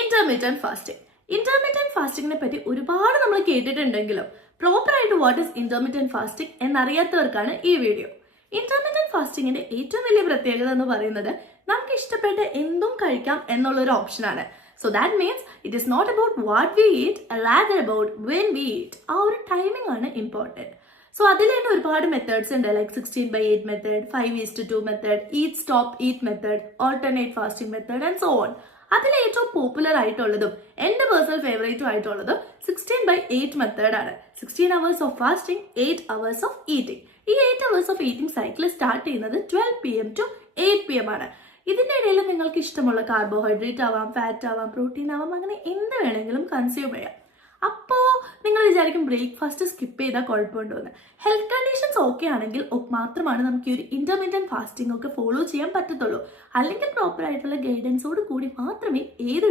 ഇന്റർമീഡിയന്റ് fasting. ഇന്റർമീഡിയന്റ് ഫാസ്റ്റിംഗിനെ പറ്റി ഒരുപാട് നമ്മൾ കേട്ടിട്ടുണ്ടെങ്കിലും പ്രോപ്പർ ആയിട്ട് വാട്ട് ഇസ് ഇന്റർമീഡിയന്റ് ഫാസ്റ്റിംഗ് എന്നറിയാത്തവർക്കാണ് ഈ വീഡിയോ. ഇന്റർമീഡിയന്റ് ഫാസ്റ്റിംഗിന്റെ ഏറ്റവും വലിയ പ്രത്യേകത എന്ന് പറയുന്നത് നമുക്ക് ഇഷ്ടപ്പെട്ട എന്തും കഴിക്കാം എന്നുള്ളൊരു ഓപ്ഷനാണ്. So that means it is not about what we eat, rather about when we eat. ആ ഒരു ടൈമിംഗ് ആണ് ഇമ്പോർട്ടൻറ്റ്. സോ അതിൽ തന്നെ ഒരുപാട് മെത്തേഡ്സ് ഉണ്ട്, like 16/8 method, 5:2 method, eat stop eat method, alternate fasting method and so on. അതിൽ ഏറ്റവും popular ആയിട്ടുള്ളതും എൻ്റെ പേഴ്സണൽ ഫേവറേറ്റും ആയിട്ടുള്ളതും 16/8 മെത്തേഡാണ്. 16 hours of fasting, 8 hours of eating. ഈ 8 hours of eating cycle start ചെയ്യുന്നത് 12 PM to 8 PM ആണ്. ഇതിൻ്റെ ഇടയിൽ നിങ്ങൾക്ക് ഇഷ്ടമുള്ള കാർബോഹൈഡ്രേറ്റ് ആവാം, ഫാറ്റ് ആവാം, പ്രോട്ടീൻ ആവാം, അങ്ങനെ എന്ത് വേണമെങ്കിലും കൺസ്യൂം ചെയ്യാം. അപ്പോൾ നിങ്ങൾ വിചാരിക്കും ബ്രേക്ക്ഫാസ്റ്റ് സ്കിപ്പ് ചെയ്താൽ കുഴപ്പമുണ്ടോയെന്ന്. ഹെൽത്ത് കണ്ടീഷൻസ് ഓക്കെ ആണെങ്കിൽ മാത്രമാണ് നമുക്ക് ഈ ഒരു ഇന്റർമീഡിയന്റ് ഫാസ്റ്റിംഗ് ഒക്കെ ഫോളോ ചെയ്യാൻ പറ്റത്തുള്ളൂ. അല്ലെങ്കിൽ പ്രോപ്പർ ആയിട്ടുള്ള ഗൈഡൻസോട് കൂടി മാത്രമേ ഏത്